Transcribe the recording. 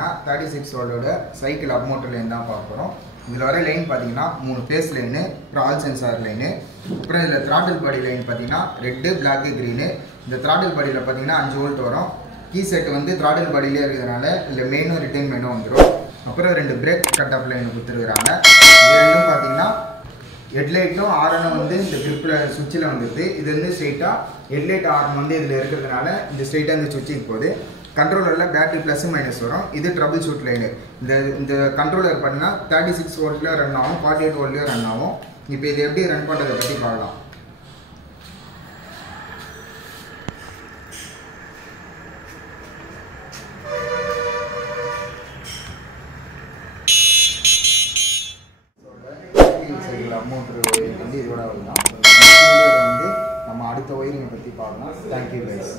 பார்த்தீங்கன்னா 36 வோல்டோட cycle up motor line தான் பார்க்க போகிறோம். இதில் வர லைன் பார்த்தீங்கன்னா 3 phase line, all sensor line. அப்புறம் இதில் த்ராட்டில் பாடி லைன் பார்த்தீங்கன்னா ரெட்டு, பிளாக்கு, க்ரீனு. இந்த த்ராட்டில் பாடியில் பார்த்தீங்கன்னா 5 வோல்ட் வரும். கீ செட் வந்து த்ராட்டில் பாடியிலே இருக்கிறதுனால இதில் மெயினும் ரிட்டர்ன் மெயினும் வந்துடும். அப்புறம் 2 பிரேக் கட் ஆஃப் லைன் கொடுத்துருக்குறாங்க. இது ரெண்டும் பார்த்தீங்கன்னா ஹெட்லைட்டும் ஆரனும் வந்து இந்த கிரிப்பில் சுவிட்சில் வந்துடுது. இது வந்து ஸ்ட்ரெயிட்டாக ஹெட்லைட் ஆரன் வந்து இதில் இருக்கிறதுனால இந்த ஸ்ட்ரெயிட்டாக இந்த சுவிட்சுக்கு போகுது. கண்ட்ரோலரில் பேட்டரி ப்ளஸ் மைனஸ் வரும். இது ட்ரபிள் ஷூட் லைனு. இந்த கண்ட்ரோலர் பார்த்தீங்கன்னா 36 வோல்ட்டில் ரன் ஆகும், 48 வோல்ட்லேயும் ரன் ஆகும். இப்போ இது எப்படி ரன் பண்ணுறதை பற்றி பார்க்கலாம். அமௌண்ட் வந்து இதோட வந்து நம்ம அடுத்த ஒயரிங்கை பற்றி பார்க்கலாம். Thank you guys.